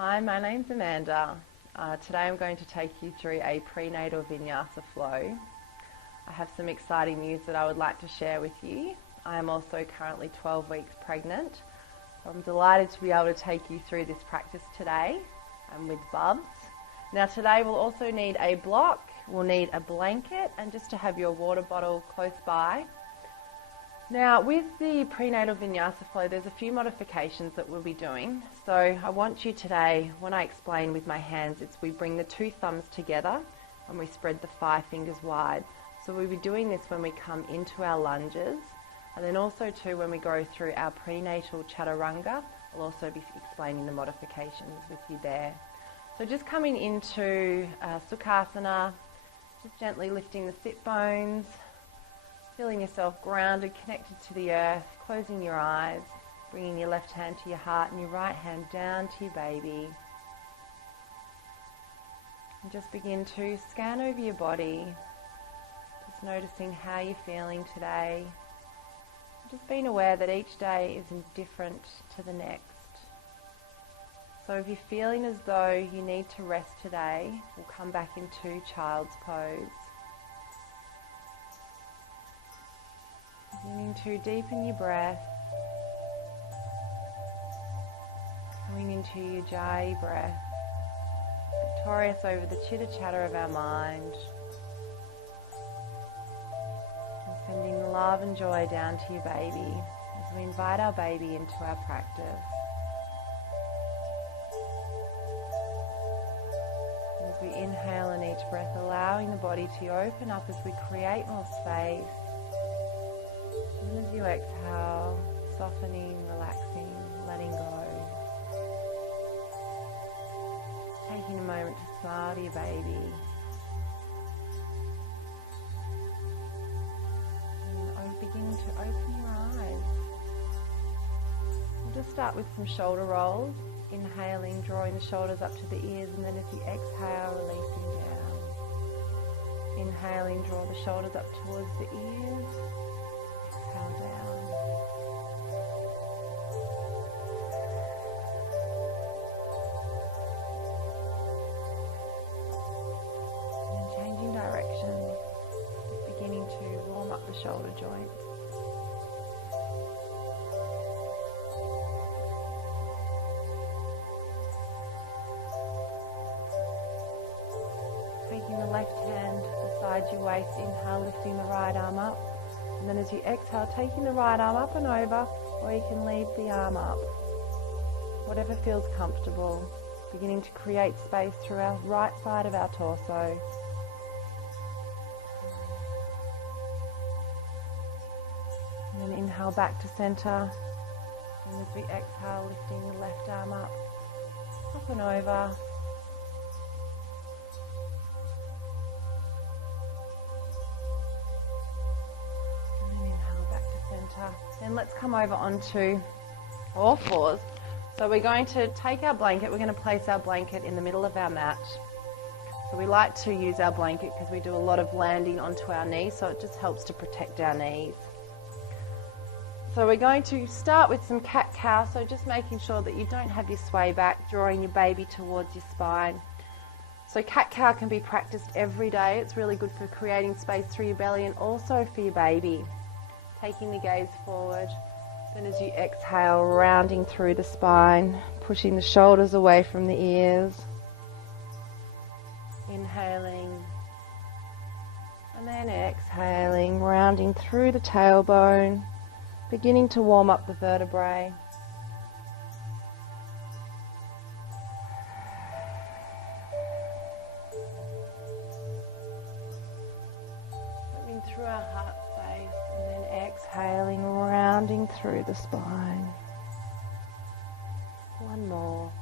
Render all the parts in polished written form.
Hi, my name's Amanda. Today I'm going to take you through a prenatal vinyasa flow. I have some exciting news that I would like to share with you. I am also currently 12 weeks pregnant. So I'm delighted to be able to take you through this practice today with Bubs. Now today we'll also need a block, we'll need a blanket, and just to have your water bottle close by. Now with the prenatal vinyasa flow, there's a few modifications that we'll be doing. So I want you today, when I explain with my hands, we bring the two thumbs together and we spread the 5 fingers wide. So we'll be doing this when we come into our lunges, and then also too when we go through our prenatal chaturanga. I'll also be explaining the modifications with you there. So just coming into Sukhasana, just gently lifting the sit bones, feeling yourself grounded, connected to the earth, closing your eyes, bringing your left hand to your heart and your right hand down to your baby. And just begin to scan over your body, just noticing how you're feeling today. Just being aware that each day is different to the next. So if you're feeling as though you need to rest today, we'll come back into child's pose. Beginning to deepen your breath, coming into your Ujjayi breath, victorious over the chitter chatter of our mind, and sending love and joy down to your baby as we invite our baby into our practice. As we inhale in each breath, allowing the body to open up as we create more space. And as you exhale, softening, relaxing, letting go. Taking a moment to smile to your baby. And beginning to open your eyes. We'll just start with some shoulder rolls. Inhaling, drawing the shoulders up to the ears, and then as you exhale, releasing down. Inhaling, draw the shoulders up towards the ears. Exhale down. And changing direction, beginning to warm up the shoulder joints. Taking the left hand beside your waist, inhale, lifting the right arm up. And then as you exhale, taking the right arm up and over, or you can leave the arm up. Whatever feels comfortable. Beginning to create space through our right side of our torso. And then inhale back to center. And as we exhale, lifting the left arm up and over. Then let's come over onto all fours. So we're going to take our blanket, we're going to place our blanket in the middle of our mat. So we like to use our blanket because we do a lot of landing onto our knees, so it just helps to protect our knees. So we're going to start with some cat-cow, so just making sure that you don't have your sway back, drawing your baby towards your spine. So cat-cow can be practiced every day. It's really good for creating space through your belly and also for your baby. Taking the gaze forward, then as you exhale, rounding through the spine, pushing the shoulders away from the ears. Inhaling, and then exhaling, rounding through the tailbone, beginning to warm up the vertebrae. Moving through our heart space. And then exhaling, rounding through the spine. One more.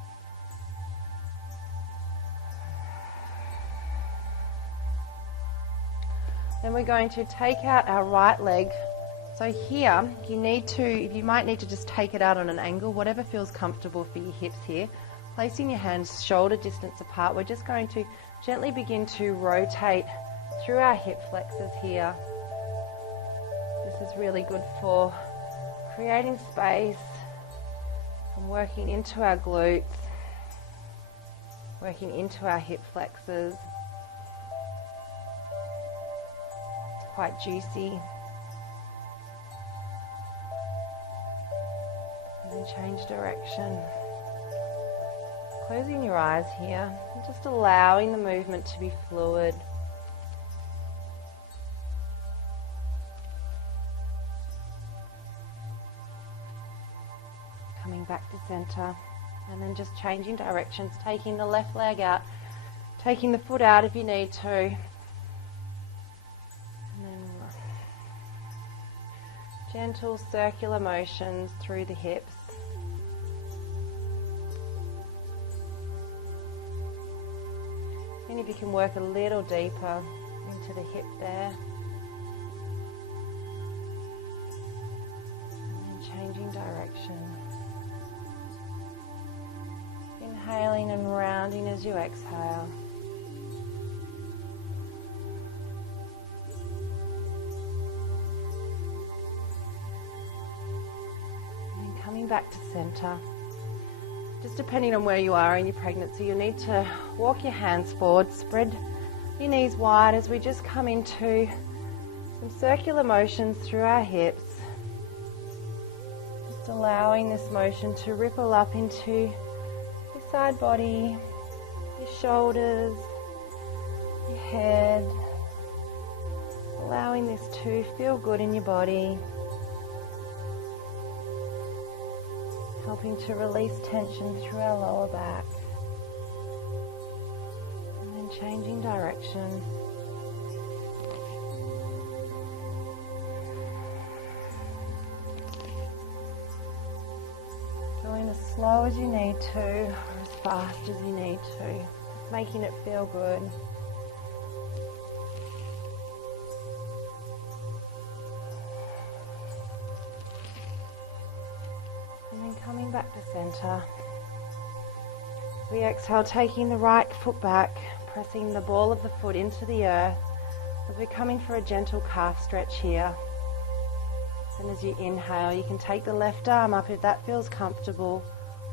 Then we're going to take out our right leg. So here, you might need to just take it out on an angle, whatever feels comfortable for your hips here. Placing your hands shoulder distance apart, we're just going to gently begin to rotate through our hip flexors here. This is really good for creating space and working into our glutes. working into our hip flexors. It's quite juicy. And then change direction. Closing your eyes here and just allowing the movement to be fluid. Coming back to center and then just changing directions, taking the left leg out, taking the foot out if you need to. And then gentle circular motions through the hips. And if you can work a little deeper into the hip there. And then changing direction. Inhaling and rounding as you exhale. And then coming back to center. Just depending on where you are in your pregnancy, you'll need to walk your hands forward, spread your knees wide as we just come into some circular motions through our hips. Just allowing this motion to ripple up into your side body, your shoulders, your head. Allowing this to feel good in your body. Helping to release tension through our lower back. And then changing direction. Going as slow as you need to, or as fast as you need to. Just making it feel good. Coming back to center. We exhale, taking the right foot back, pressing the ball of the foot into the earth as we're coming for a gentle calf stretch here. And as you inhale, you can take the left arm up if that feels comfortable,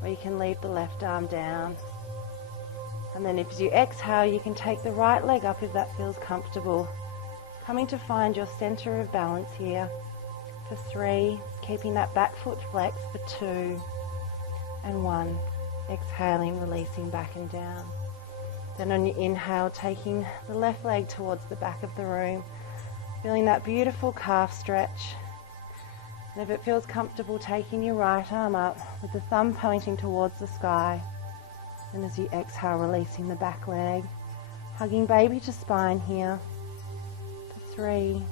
or you can leave the left arm down. And then as you exhale, you can take the right leg up if that feels comfortable. Coming to find your center of balance here. For 3, keeping that back foot flexed for 2, and 1, exhaling, releasing back and down. Then on your inhale, taking the left leg towards the back of the room, feeling that beautiful calf stretch. And if it feels comfortable, taking your right arm up with the thumb pointing towards the sky. And as you exhale, releasing the back leg, hugging baby to spine here. For 3,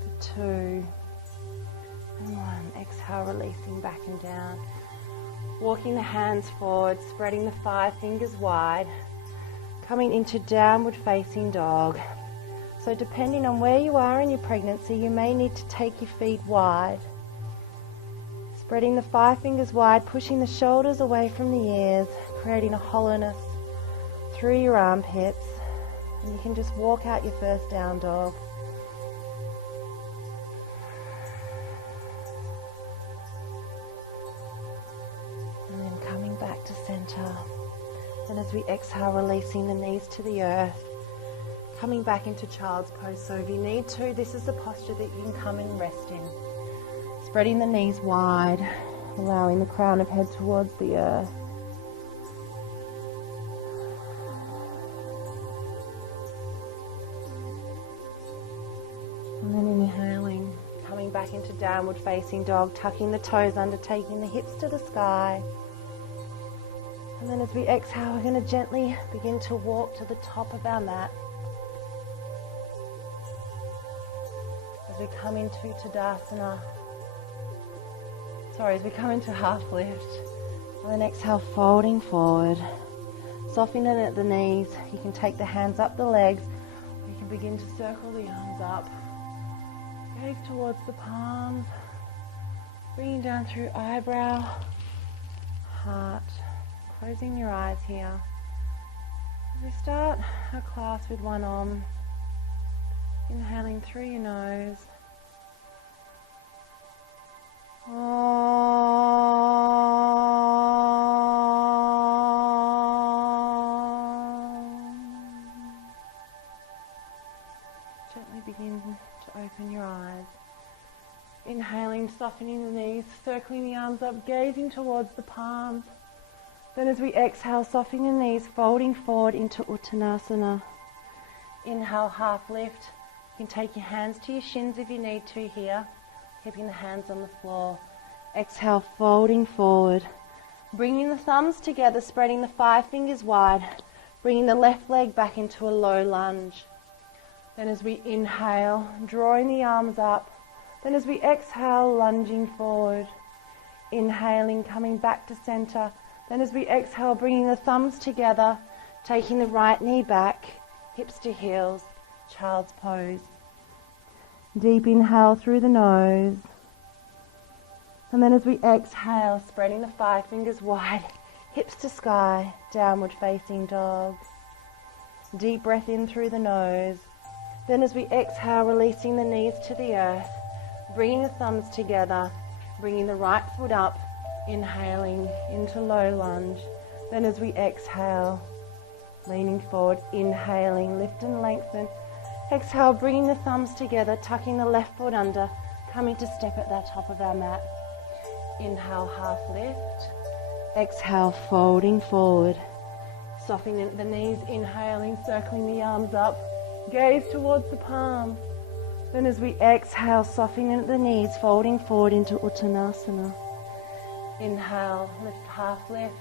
for 2, and 1. Exhale, releasing back and down. Walking the hands forward, spreading the 5 fingers wide. Coming into downward facing dog. So depending on where you are in your pregnancy, you may need to take your feet wide. Spreading the 5 fingers wide, pushing the shoulders away from the ears, creating a hollowness through your armpits. And you can just walk out your first down dog. Back to center. And as we exhale, releasing the knees to the earth, coming back into child's pose. So if you need to, this is the posture that you can come and rest in. Spreading the knees wide, allowing the crown of head towards the earth. And then inhaling, coming back into downward facing dog, tucking the toes under, taking the hips to the sky. And then as we exhale, we're going to gently begin to walk to the top of our mat. As we come into Tadasana. As we come into half lift. And then exhale, folding forward. Softening at the knees. You can take the hands up the legs. Or you can begin to circle the arms up. Gaze towards the palms. Bringing down through eyebrow, heart. Closing your eyes here. As we start our class with one arm, inhaling through your nose. And gently begin to open your eyes. Inhaling, softening the knees, circling the arms up, gazing towards the palms. Then as we exhale, softening the knees, folding forward into Uttanasana. Inhale, half lift. You can take your hands to your shins if you need to here, keeping the hands on the floor. Exhale, folding forward. Bringing the thumbs together, spreading the 5 fingers wide. Bringing the left leg back into a low lunge. Then as we inhale, drawing the arms up. Then as we exhale, lunging forward. Inhaling, coming back to center. Then as we exhale, bringing the thumbs together, taking the right knee back, hips to heels, child's pose. Deep inhale through the nose. And then as we exhale, spreading the 5 fingers wide, hips to sky, downward facing dog. Deep breath in through the nose. Then as we exhale, releasing the knees to the earth, bringing the thumbs together, bringing the right foot up, inhaling into low lunge. Then as we exhale, leaning forward, inhaling, lift and lengthen. Exhale, bringing the thumbs together, tucking the left foot under, coming to step at the top of our mat. Inhale, half lift. Exhale, folding forward. Softening the knees, inhaling, circling the arms up. Gaze towards the palms. Then as we exhale, softening the knees, folding forward into Uttanasana. Inhale, lift, half lift.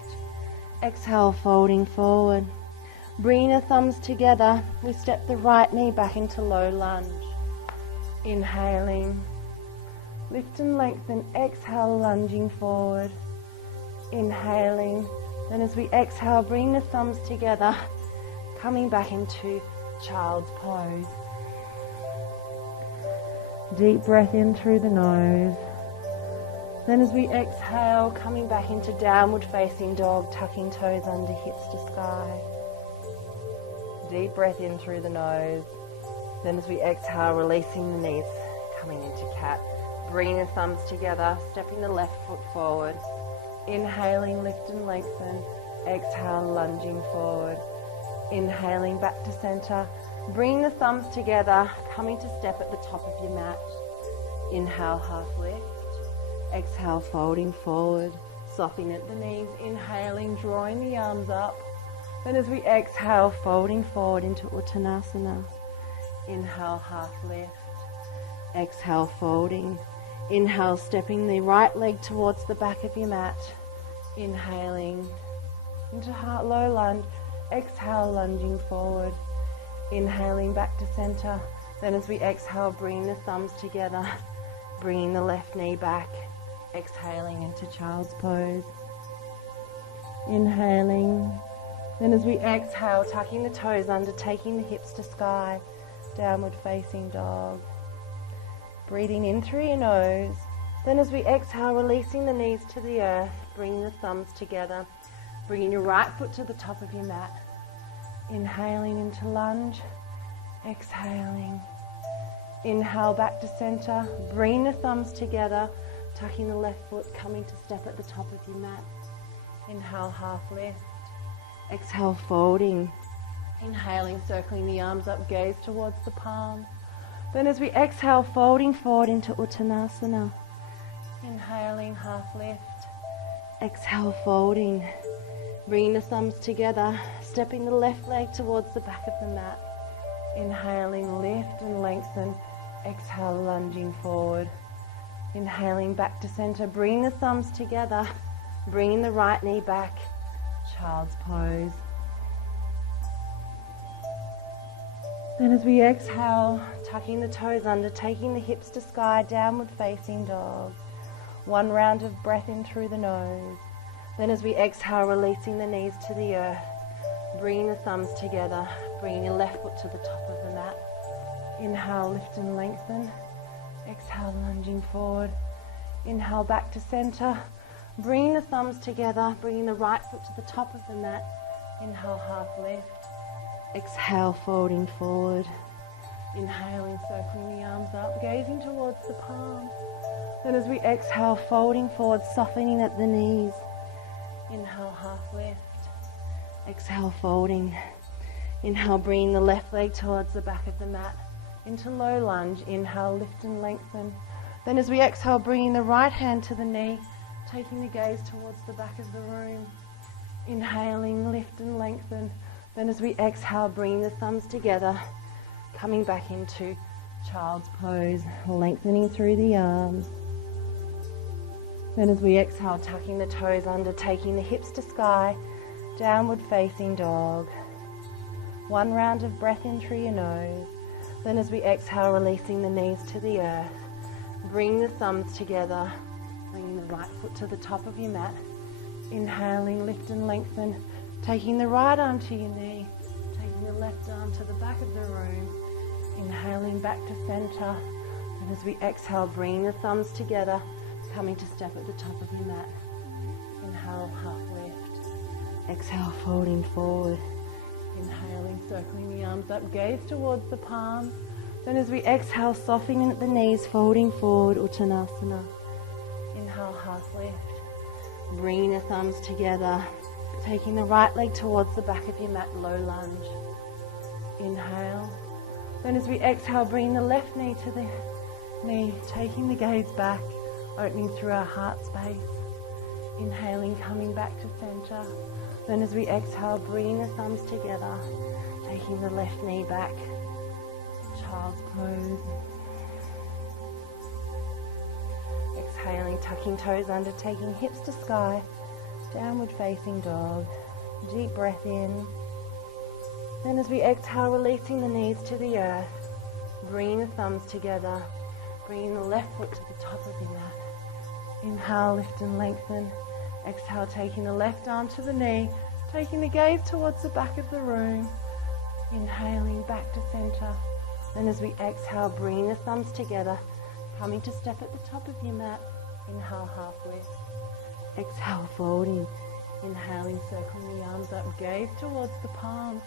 Exhale, folding forward. Bringing the thumbs together, we step the right knee back into low lunge. Inhaling. Lift and lengthen, exhale, lunging forward. Inhaling. Then as we exhale, bring the thumbs together, coming back into child's pose. Deep breath in through the nose. Then as we exhale, coming back into downward facing dog, tucking toes under, hips to sky. Deep breath in through the nose. Then as we exhale, releasing the knees, coming into cat. Bringing the thumbs together, stepping the left foot forward. Inhaling, lift and lengthen. Exhale, lunging forward. Inhaling, back to center. Bringing the thumbs together, coming to step at the top of your mat. Inhale, half lift. Exhale, folding forward. Softening at the knees. Inhaling, drawing the arms up. Then as we exhale, folding forward into Uttanasana. Inhale, half lift. Exhale, folding. Inhale, stepping the right leg towards the back of your mat. Inhaling into low lunge. Exhale, lunging forward. Inhaling back to center. Then as we exhale, bringing the thumbs together, bringing the left knee back. Exhaling into child's pose. Inhaling. Then as we exhale, tucking the toes under, taking the hips to sky. Downward facing dog. Breathing in through your nose. Then as we exhale, releasing the knees to the earth, bringing the thumbs together, bringing your right foot to the top of your mat. Inhaling into lunge, exhaling. Inhale back to center, bring the thumbs together, tucking the left foot, coming to step at the top of your mat. Inhale, half lift. Exhale, folding. Inhaling, circling the arms up, gaze towards the palms. Then as we exhale, folding forward into Uttanasana. Inhaling, half lift. Exhale, folding. Bringing the thumbs together, stepping the left leg towards the back of the mat. Inhaling, lift and lengthen. Exhale, lunging forward. Inhaling back to center, bringing the thumbs together, bringing the right knee back. Child's pose. Then as we exhale, tucking the toes under, taking the hips to sky, downward facing dog. One round of breath in through the nose. Then as we exhale, releasing the knees to the earth, bringing the thumbs together, bringing your left foot to the top of the mat. Inhale, lift and lengthen. Exhale, lunging forward. Inhale, back to center. Bringing the thumbs together, bringing the right foot to the top of the mat. Inhale, half lift. Exhale, folding forward. Inhaling, circling the arms up, gazing towards the palms. Then as we exhale, folding forward, softening at the knees. Inhale, half lift. Exhale, folding. Inhale, bringing the left leg towards the back of the mat. into low lunge. Inhale, lift and lengthen. Then as we exhale, bringing the right hand to the knee, taking the gaze towards the back of the room. Inhaling, lift and lengthen. Then as we exhale, bringing the thumbs together, coming back into child's pose, lengthening through the arms. Then as we exhale, tucking the toes under, taking the hips to sky, downward facing dog. One round of breath in through your nose. Then as we exhale, releasing the knees to the earth. Bring the thumbs together, bringing the right foot to the top of your mat. Inhaling, lift and lengthen, taking the right arm to your knee, taking the left arm to the back of the room. Inhaling back to center. And as we exhale, bring the thumbs together, coming to step at the top of your mat. Inhale, half lift. Exhale, folding forward. Inhaling, circling the arms up, gaze towards the palms. Then as we exhale, softening at the knees, folding forward, Uttanasana. Inhale, half lift. Bringing the thumbs together, taking the right leg towards the back of your mat, low lunge. Inhale. Then as we exhale, bring the left knee to the knee, taking the gaze back, opening through our heart space. Inhaling, coming back to center. Then as we exhale, bringing the thumbs together, taking the left knee back, child's pose. Exhaling, tucking toes under, taking hips to sky, downward facing dog. Deep breath in. Then as we exhale, releasing the knees to the earth, bringing the thumbs together, bringing the left foot to the top of your mat. Inhale, lift and lengthen. Exhale, taking the left arm to the knee, taking the gaze towards the back of the room. Inhaling, back to center. Then as we exhale, bringing the thumbs together, coming to step at the top of your mat. Inhale, half lift. Exhale, folding. Inhaling, circling the arms up, gaze towards the palms.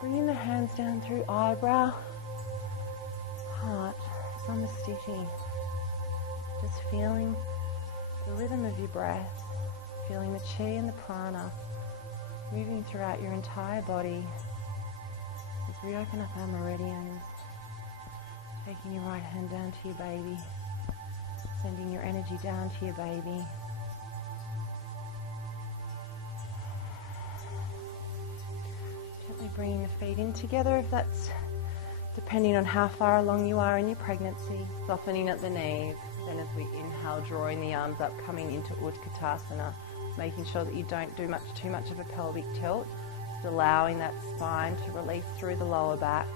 Bringing the hands down through eyebrow, heart, samastiti. Just feeling the rhythm of your breath, feeling the chi and the prana moving throughout your entire body as we open up our meridians, taking your right hand down to your baby, sending your energy down to your baby. Gently bringing the feet in together if that's depending on how far along you are in your pregnancy, softening at the knees. Then as we inhale, drawing the arms up, coming into Utkatasana, making sure that you don't do too much of a pelvic tilt, just allowing that spine to release through the lower back.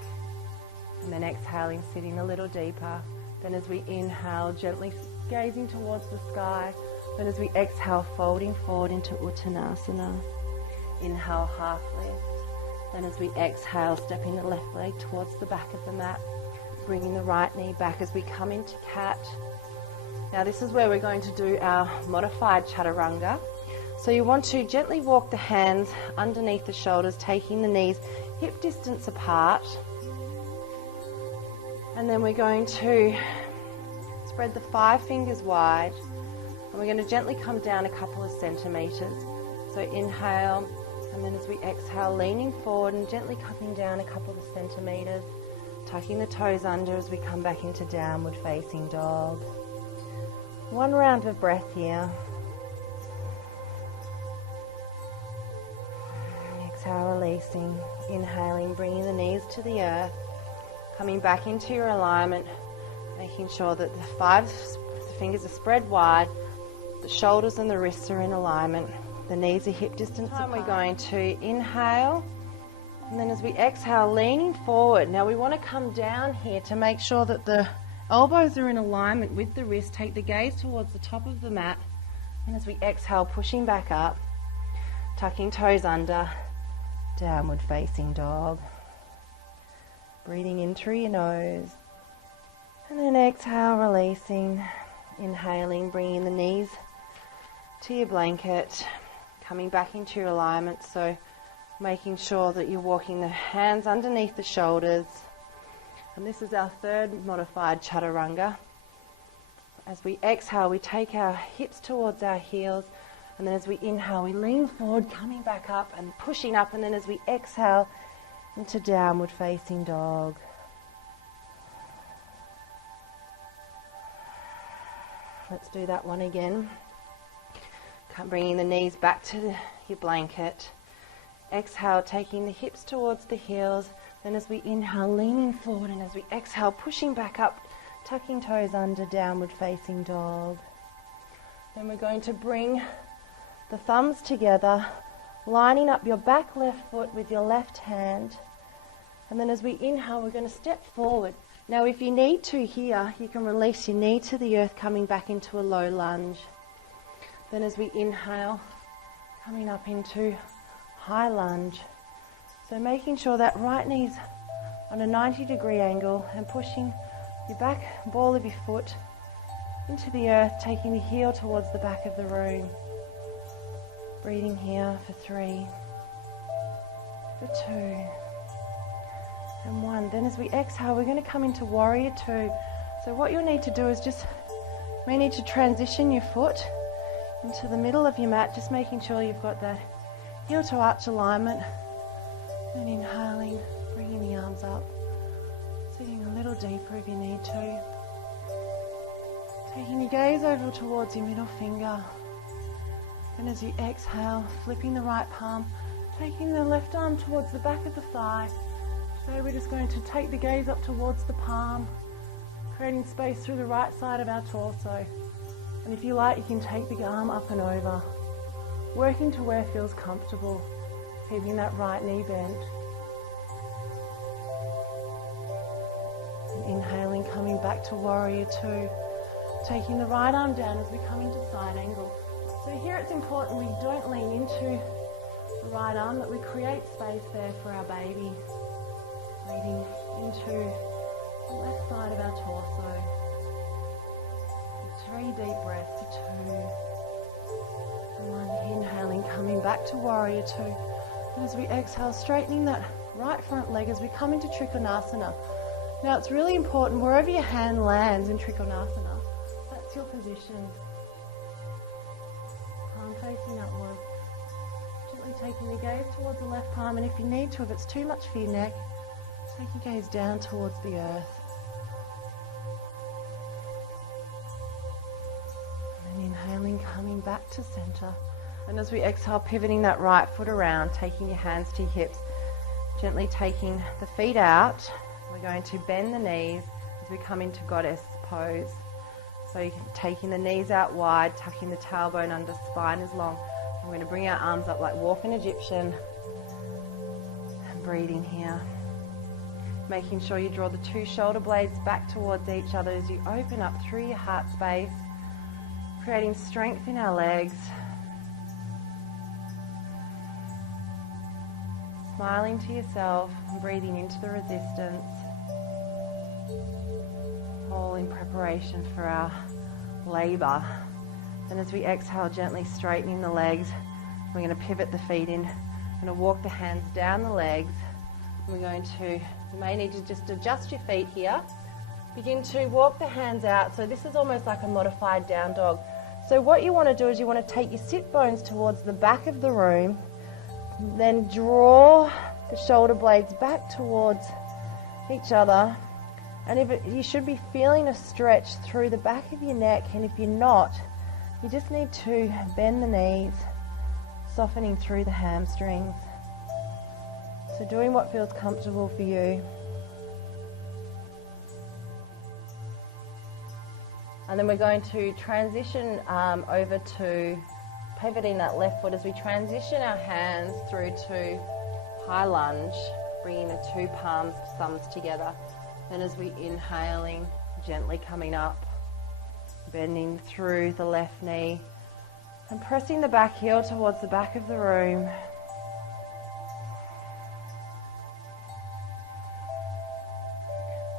And then exhaling, sitting a little deeper. Then as we inhale, gently gazing towards the sky. Then as we exhale, folding forward into Uttanasana. Inhale, half lift. Then as we exhale, stepping the left leg towards the back of the mat, bringing the right knee back as we come into cat. Now this is where we're going to do our modified chaturanga. So you want to gently walk the hands underneath the shoulders, taking the knees hip distance apart. And then we're going to spread the 5 fingers wide. And we're going to gently come down a couple of centimeters. So inhale, and then as we exhale, leaning forward and gently coming down a couple of centimeters, tucking the toes under as we come back into downward facing dog. 1 round of breath here. Exhale, releasing. Inhaling, bringing the knees to the earth. Coming back into your alignment, making sure that the fingers are spread wide, the shoulders and the wrists are in alignment, the knees are hip distance apart. We're going to inhale, and then as we exhale, leaning forward. Now we want to come down here to make sure that the elbows are in alignment with the wrist. Take the gaze towards the top of the mat, and as we exhale, pushing back up, tucking toes under, downward facing dog. Breathing in through your nose, and then exhale, releasing. Inhaling, bringing the knees to your blanket, coming back into your alignment. So making sure that you're walking the hands underneath the shoulders. And this is our 3rd modified chaturanga. As we exhale, we take our hips towards our heels, and then as we inhale, we lean forward, coming back up and pushing up, and then as we exhale, into downward facing dog. Let's do that one again. Bringing the knees back to your blanket. Exhale, taking the hips towards the heels. Then as we inhale, leaning forward, and as we exhale, pushing back up, tucking toes under, downward facing dog. Then we're going to bring the thumbs together, lining up your back left foot with your left hand. And then as we inhale, we're going to step forward. Now if you need to here, you can release your knee to the earth, coming back into a low lunge. Then as we inhale, coming up into high lunge. So making sure that right knee's on a 90-degree angle and pushing your back ball of your foot into the earth, taking the heel towards the back of the room. Breathing here for 3, for 2, and 1. Then as we exhale, we're going to come into warrior 2. So what you'll need to do is just, we need to transition your foot into the middle of your mat, just making sure you've got that heel to arch alignment. And inhaling, bringing the arms up, sitting a little deeper if you need to. Taking your gaze over towards your middle finger. And as you exhale, flipping the right palm, taking the left arm towards the back of the thigh. So we're just going to take the gaze up towards the palm, creating space through the right side of our torso. And if you like, you can take the arm up and over, working to where feels comfortable, keeping that right knee bent. And inhaling, coming back to warrior 2, taking the right arm down as we come into side angle. So here it's important we don't lean into the right arm, that we create space there for our baby. Breathing into the left side of our torso. 3 deep breaths for 2. And 1, inhaling, coming back to warrior 2. And as we exhale, straightening that right front leg as we come into Trikonasana. Now it's really important, wherever your hand lands in Trikonasana, that's your position. Palm facing upwards. Gently taking the gaze towards the left palm, and if you need to, if it's too much for your neck, take your gaze down towards the earth. And inhaling, coming back to center. And as we exhale, pivoting that right foot around, taking your hands to your hips, gently taking the feet out. We're going to bend the knees as we come into goddess pose. So you're taking the knees out wide, tucking the tailbone under, spine is long. We're going to bring our arms up like walking Egyptian. And breathing here. Making sure you draw the 2 shoulder blades back towards each other as you open up through your heart space, creating strength in our legs. Smiling to yourself and breathing into the resistance. All in preparation for our labor. Then as we exhale, gently straightening the legs, we're going to pivot the feet in. We're going to walk the hands down the legs. We're going to, you may need to just adjust your feet here. Begin to walk the hands out. So this is almost like a modified down dog. So what you want to do is you want to take your sit bones towards the back of the room. Then draw the shoulder blades back towards each other. And you should be feeling a stretch through the back of your neck. And if you're not, you just need to bend the knees, softening through the hamstrings. So doing what feels comfortable for you. And then we're going to transition over to pivoting that left foot as we transition our hands through to high lunge, bringing the 2 palms, thumbs together. And as we inhaling, gently coming up, bending through the left knee and pressing the back heel towards the back of the room.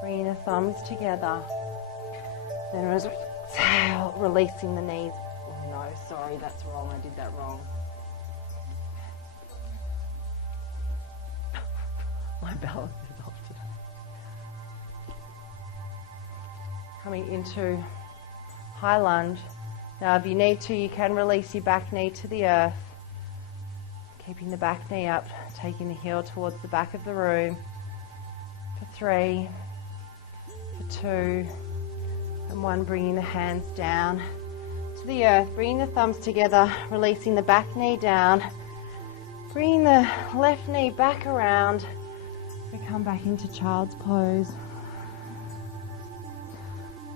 Bringing the thumbs together. Then as we exhale, releasing the knees. Oh no, sorry, that's wrong. I did that wrong. My balance is off today. Coming into high lunge. Now if you need to, you can release your back knee to the earth. Keeping the back knee up, taking the heel towards the back of the room. For 3, for 2, and 1, bringing the hands down to the earth. Bringing the thumbs together, releasing the back knee down. Bringing the left knee back around. We come back into child's pose.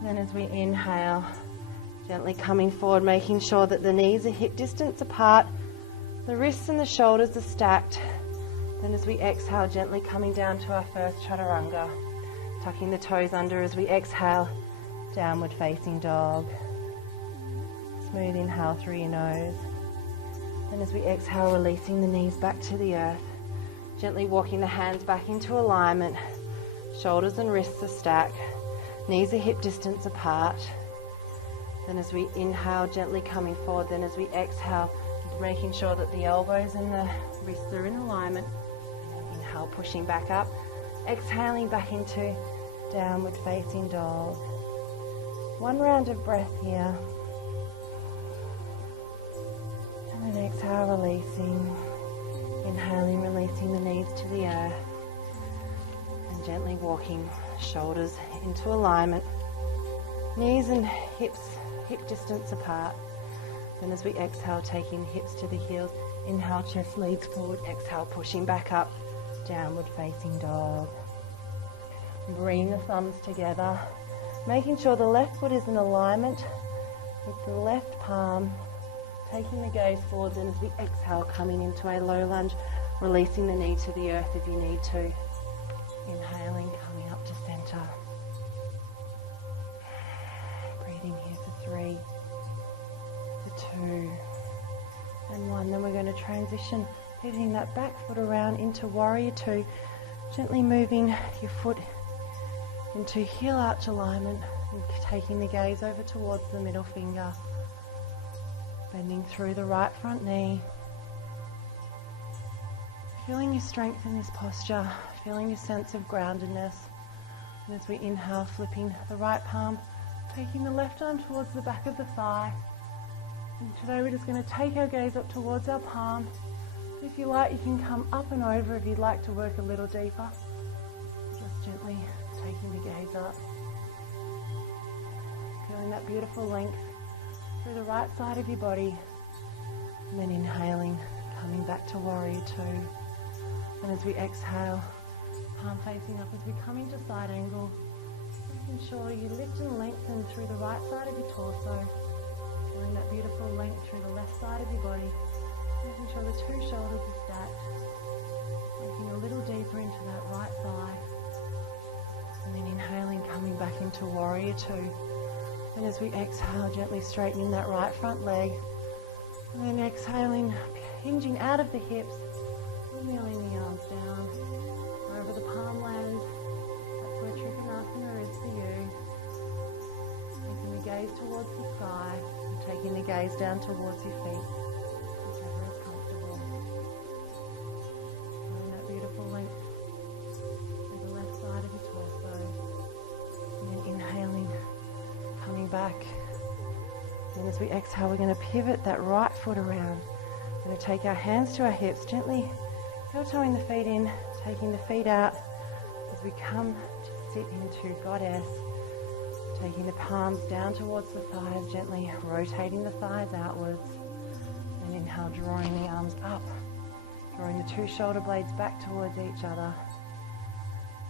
Then as we inhale, gently coming forward, making sure that the knees are hip distance apart, the wrists and the shoulders are stacked. Then as we exhale, gently coming down to our first chaturanga, tucking the toes under as we exhale, downward facing dog. Smooth inhale through your nose. Then as we exhale, releasing the knees back to the earth, gently walking the hands back into alignment, shoulders and wrists are stacked, knees are hip distance apart. Then as we inhale, gently coming forward, then as we exhale, making sure that the elbows and the wrists are in alignment. Inhale, pushing back up, exhaling back into downward facing dog. One round of breath here. And then exhale, releasing. Inhaling, releasing the knees to the earth. And gently walking shoulders into alignment. Knees and hips hip distance apart. Then as we exhale, taking hips to the heels. Inhale, chest leads forward. Exhale, pushing back up. Downward facing dog. Bring the thumbs together. Making sure the left foot is in alignment with the left palm. Taking the gaze forward. Then as we exhale, coming into a low lunge. Releasing the knee to the earth if you need to. Inhaling, coming up to center. Breathing here for 3, for 2, and 1. Then we're going to transition, pivoting that back foot around into warrior 2. Gently moving your foot into heel arch alignment and taking the gaze over towards the middle finger. Bending through the right front knee. Feeling your strength in this posture, feeling your sense of groundedness. And as we inhale, flipping the right palm, taking the left arm towards the back of the thigh. And today we're just going to take our gaze up towards our palm. If you like, you can come up and over if you'd like to work a little deeper. Just gently taking the gaze up. Feeling that beautiful length through the right side of your body. And then inhaling, coming back to warrior 2. And as we exhale, palm facing up as we come into side angle. Making sure you lift and lengthen through the right side of your torso. Feeling that beautiful length through the left side of your body. Making sure the 2 shoulders are stacked. Looking a little deeper into that right thigh. And then inhaling, coming back into warrior 2. And as we exhale, gently straightening that right front leg. And then exhaling, hinging out of the hips. Kneeling the arms down. Wherever the palm lands, that's where Trikonasana is for you. Taking the gaze towards the sky and taking the gaze down towards your feet, whichever is comfortable. Feeling that beautiful length through the left side of your torso. And then inhaling, coming back. And as we exhale, we're going to pivot that right foot around. We're going to take our hands to our hips, gently heel-toeing the feet in, taking the feet out as we come to sit into Goddess. Taking the palms down towards the thighs, gently rotating the thighs outwards. And inhale, drawing the arms up, drawing the 2 shoulder blades back towards each other.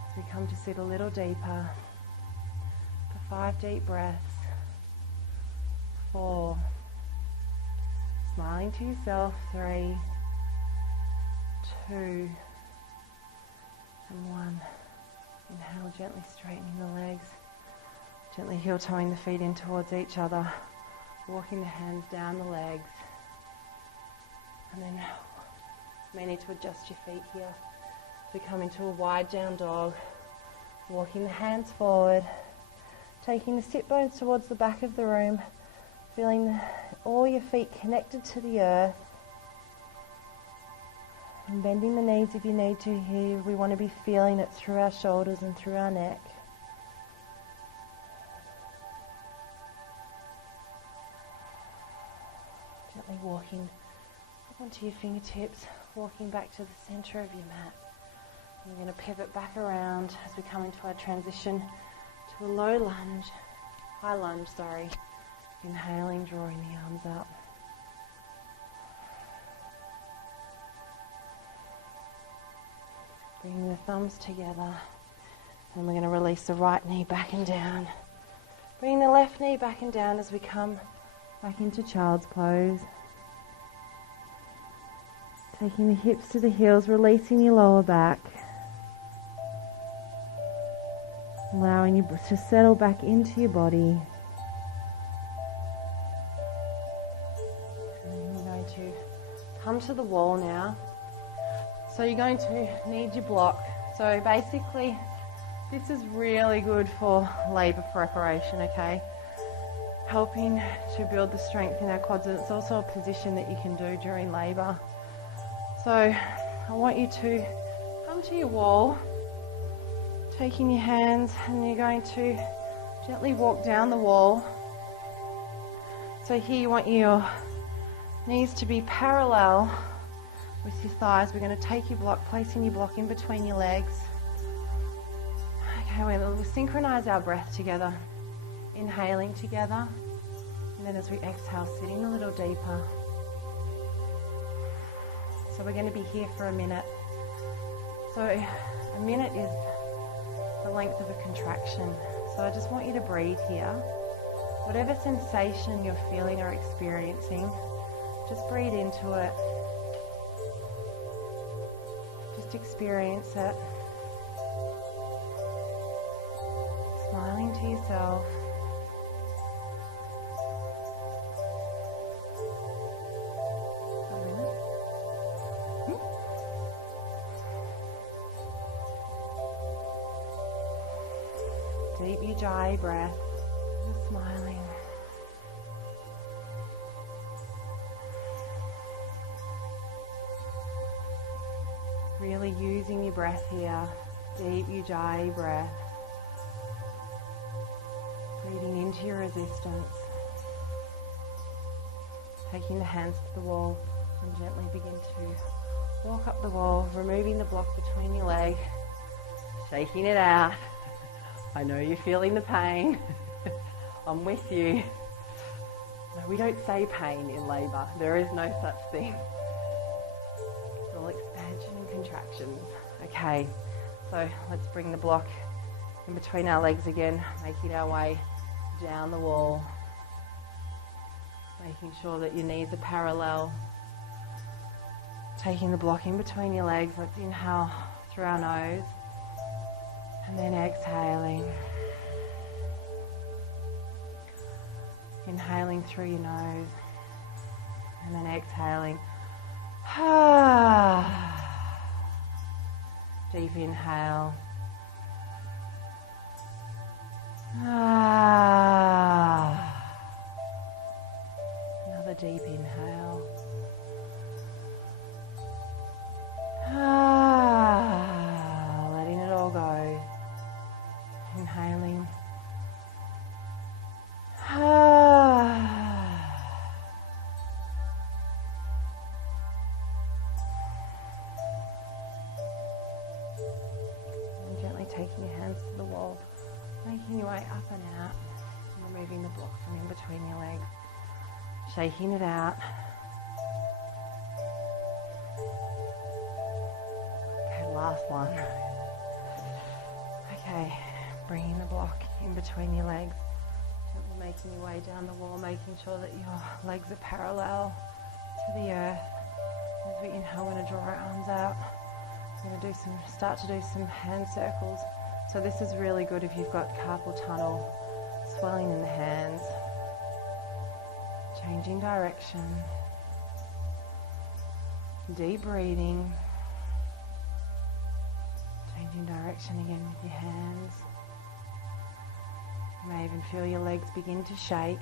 As we come to sit a little deeper for 5 deep breaths. 4. Smiling to yourself. 3. 2 and 1. Inhale, gently straightening the legs. Gently heel-toeing the feet in towards each other. Walking the hands down the legs. And then you may need to adjust your feet here. So come into a wide down dog. Walking the hands forward. Taking the sit bones towards the back of the room. Feeling all your feet connected to the earth. And bending the knees if you need to here. We want to be feeling it through our shoulders and through our neck. Gently walking up onto your fingertips, walking back to the center of your mat. And we're going to pivot back around as we come into our transition to a low lunge, high lunge, sorry. Inhaling, drawing the arms up. Bringing the thumbs together. And we're going to release the right knee back and down. Bring the left knee back and down as we come back into child's pose. Taking the hips to the heels, releasing your lower back. Allowing you to settle back into your body. And you're going to come to the wall now. So you're going to need your block. So basically, this is really good for labour preparation, okay? Helping to build the strength in our quads. And it's also a position that you can do during labour. So I want you to come to your wall, taking your hands, and you're going to gently walk down the wall. So here you want your knees to be parallel with your thighs. We're going to take your block, placing your block in between your legs. Okay, we'll synchronize our breath together, inhaling together, and then as we exhale, sitting a little deeper. So we're going to be here for a minute. So a minute is the length of a contraction. So I just want you to breathe here. Whatever sensation you're feeling or experiencing, just breathe into it. Just experience it. Smiling to yourself. Deep Ujjayi breath, just smiling. Really using your breath here. Deep Ujjayi breath. Breathing into your resistance. Taking the hands to the wall and gently begin to walk up the wall, removing the block between your legs, shaking it out. I know you're feeling the pain. I'm with you. No, we don't say pain in labour. There is no such thing. It's all expansion and contractions. Okay, so let's bring the block in between our legs again, making our way down the wall. Making sure that your knees are parallel. Taking the block in between your legs. Let's inhale through our nose. And then exhaling. Inhaling through your nose. And then exhaling. Deep inhale. Another deep inhale. Letting it all go. Inhaling. And gently taking your hands to the wall, making your way up and out, and removing the block from in between your legs, shaking it out. Okay, last one. Okay, bringing the block in between your legs, gently making your way down the wall, making sure that your legs are parallel to the earth. As we inhale, we're going to draw our arms out. We're going to start to do some hand circles. So this is really good if you've got carpal tunnel, swelling in the hands. Changing direction. Deep breathing. Changing direction again with your hands. You may even feel your legs begin to shake.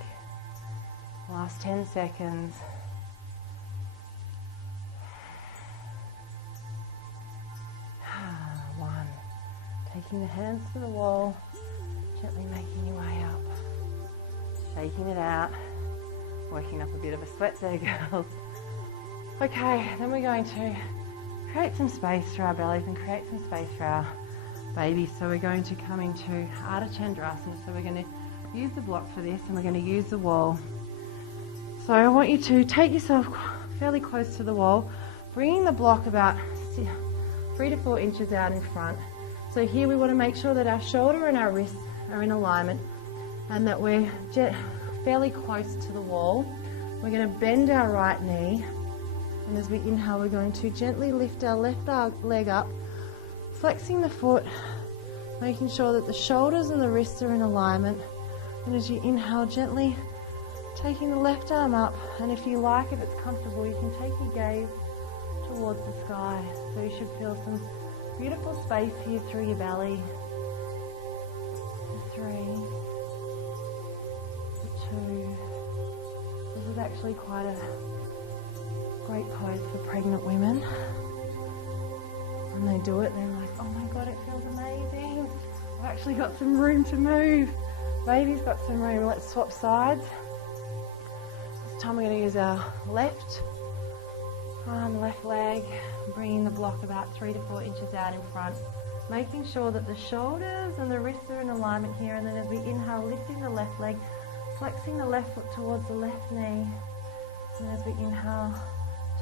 Last 10 seconds. One. Taking the hands to the wall, gently making your way up. Shaking it out. Working up a bit of a sweat there, girls. Okay, then we're going to create some space for our bellies and create some space for our babies. So we're going to come into Ardha Chandrasana. So we're going to use the block for this, and we're going to use the wall. So I want you to take yourself fairly close to the wall, bringing the block about 3 to 4 inches out in front. So here we want to make sure that our shoulder and our wrists are in alignment and that we're fairly close to the wall. We're going to bend our right knee, and as we inhale we're going to gently lift our left leg up, flexing the foot, making sure that the shoulders and the wrists are in alignment. And as you inhale, gently taking the left arm up, and if you like, if it's comfortable, you can take your gaze towards the sky. So you should feel some beautiful space here through your belly. 3, 2. This is actually quite a great pose for pregnant women. When they do it, they're like, oh my God, it feels amazing. I've actually got some room to move. Baby's got some room. Let's swap sides. This time we're going to use our left arm, left leg, bringing the block about 3 to 4 inches out in front, making sure that the shoulders and the wrists are in alignment here. And then as we inhale, lifting the left leg, flexing the left foot towards the left knee. And as we inhale,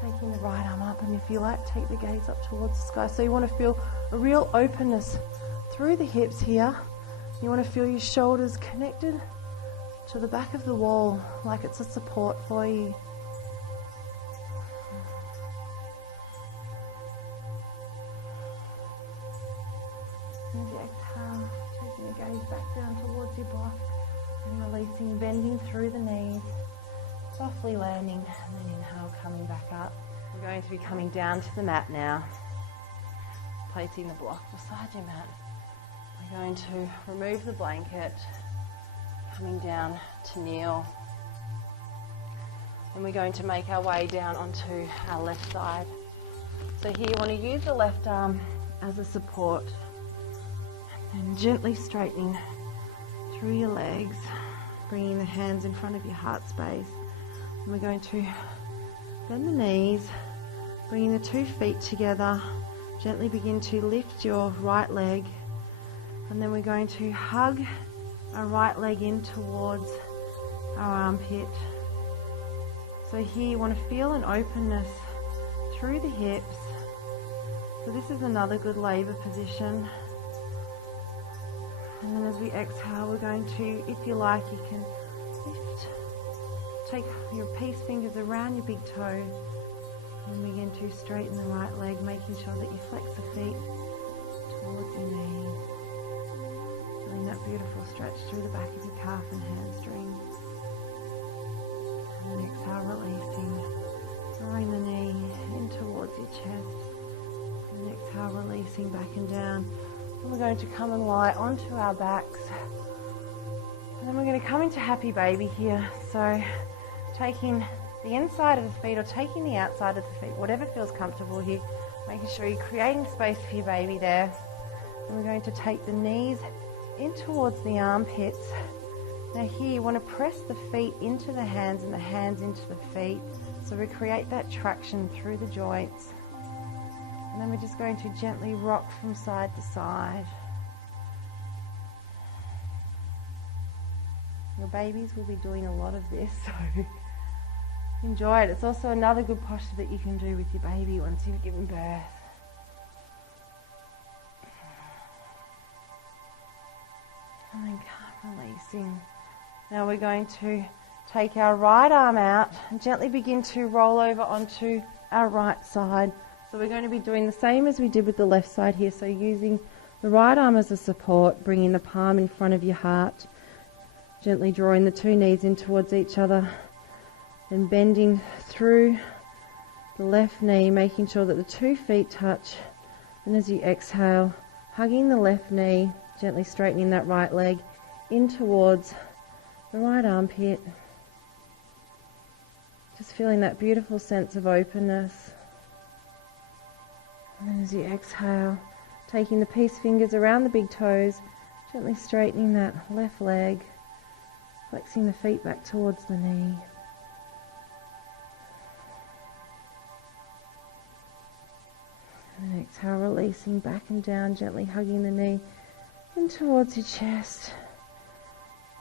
taking the right arm up, and if you like, take the gaze up towards the sky. So you want to feel a real openness through the hips here. You want to feel your shoulders connected to the back of the wall, like it's a support for you. As you exhale, taking the gaze back down towards your block and releasing, bending through the knees, softly landing, and then inhale, coming back up. We're going to be coming down to the mat now, placing the block beside your mat. We're going to remove the blanket, coming down to kneel, and we're going to make our way down onto our left side. So here you want to use the left arm as a support, and gently straightening through your legs, bringing the hands in front of your heart space. And we're going to bend the knees, bringing the 2 feet together, gently begin to lift your right leg, and then we're going to hug our right leg in towards our armpit. So here you want to feel an openness through the hips. So this is another good labour position. And then as we exhale, we're going to, if you like, you can lift, take your peace fingers around your big toe and begin to straighten the right leg, making sure that you flex the feet towards your knees. Feeling that beautiful stretch through the back of your calf and hamstring. And then exhale, releasing, drawing the knee in towards your chest. And exhale, releasing back and down. And we're going to come and lie onto our backs. And then we're going to come into happy baby here. So taking the inside of the feet or taking the outside of the feet, whatever feels comfortable here, making sure you're creating space for your baby there. And we're going to take the knees in towards the armpits. Now here you want to press the feet into the hands and the hands into the feet. So we create that traction through the joints. And then we're just going to gently rock from side to side. Your babies will be doing a lot of this, so enjoy it. It's also another good posture that you can do with your baby once you've given birth. And then releasing. Now we're going to take our right arm out and gently begin to roll over onto our right side. So we're going to be doing the same as we did with the left side here. So using the right arm as a support, bringing the palm in front of your heart, gently drawing the 2 knees in towards each other, and bending through the left knee, making sure that the 2 feet touch. And as you exhale, hugging the left knee, gently straightening that right leg in towards the right armpit. Just feeling that beautiful sense of openness. And then as you exhale, taking the peace fingers around the big toes, gently straightening that left leg, flexing the feet back towards the knee. And then exhale, releasing back and down, gently hugging the knee in towards your chest.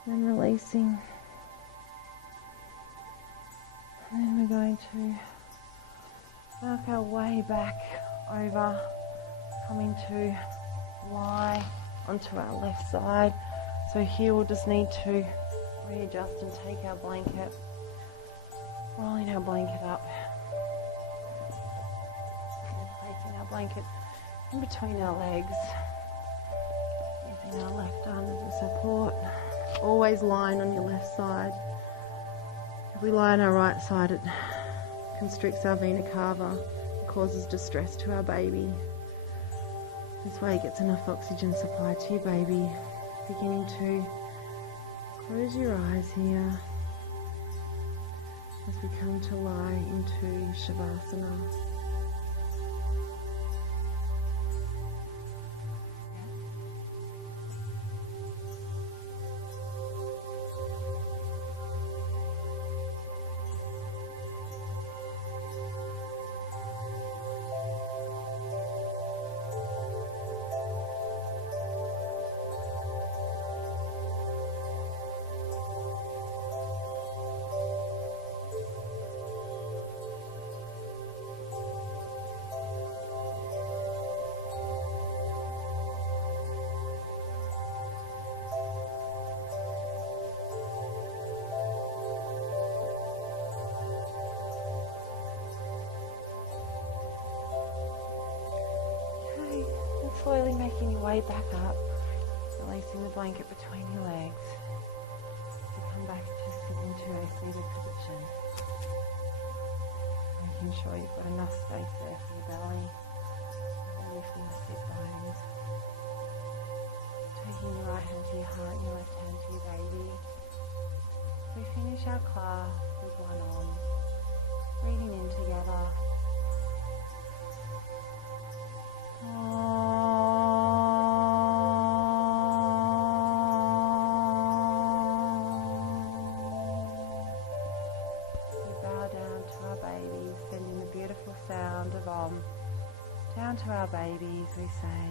then releasing. And then we're going to work our way back over, coming to lie onto our left side. So here we'll just need to readjust and take our blanket, rolling our blanket up, and placing our blanket in between our legs, using our left arm as a support. Always lying on your left side. If we lie on our right side, it constricts our vena cava and causes distress to our baby. This way it gets enough oxygen supply to your baby. Beginning to close your eyes here as we come to lie into Shavasana. Slowly making your way back up, releasing the blanket between your legs. You come back to sit into a seated position, making sure you've got enough space there for your belly, and lifting the sit bones. Taking your right hand to your heart and your left hand to your baby. We finish our class with one arm, breathing in together. Sound of down to our babies, we say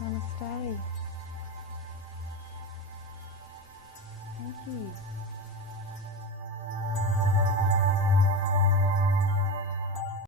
namaste. Thank you.